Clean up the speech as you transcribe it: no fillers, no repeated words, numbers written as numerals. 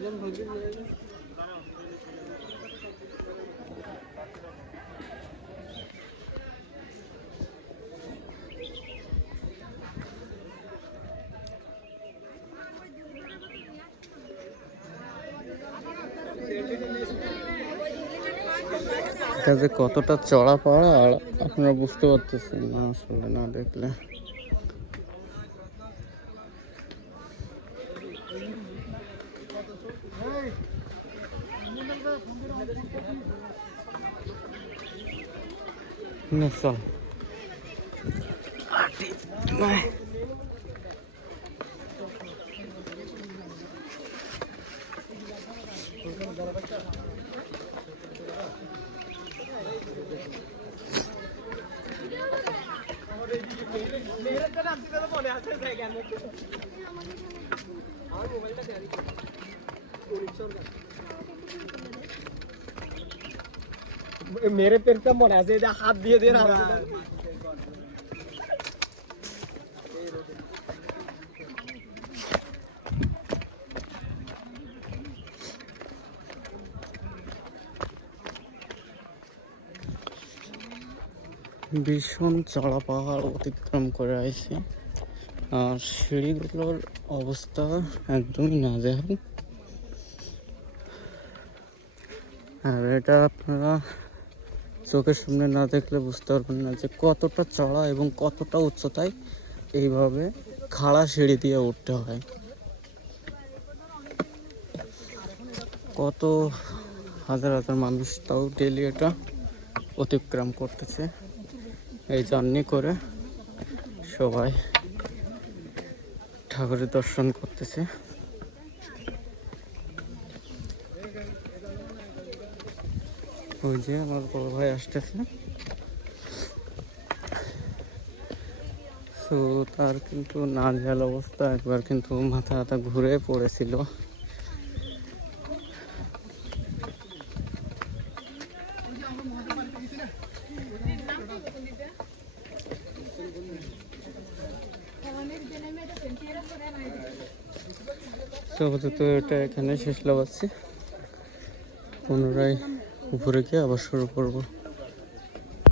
এটা যে কতটা চড়া পাড়া আর আপনারা বুঝতে পারতেছেন না আসলে না দেখলে। চল मेरे पेड़ का मन ऐसे हाथ दिए दे रहा ভীষণ চড়া পাহাড় অতিক্রম করে আসছি আর সিঁড়িগুলোর অবস্থা একদমই নাজেহাল। আর এটা আপনারা চোখের সামনে না দেখলে বুঝতে পারবেন না যে কতটা চড়া এবং কতটা উচ্চতায় এইভাবে খাড়া সিঁড়ি দিয়ে উঠতে হয়। কত হাজার হাজার মানুষ তাও ডেলি এটা অতিক্রম করতেছে, এই জার্নি করে সবাই ঠাকুরের দর্শন করতেছে। ওই যে আমার বড় ভাই আসতেছে, তো তার কিন্তু নাজেহাল অবস্থা, একবার কিন্তু মাথা হাতা ঘুরে পড়েছিল। আপাতত এটা এখানে শেষ লাগাচ্ছি, পুনরায় উপরে গিয়ে আবার শুরু করবো।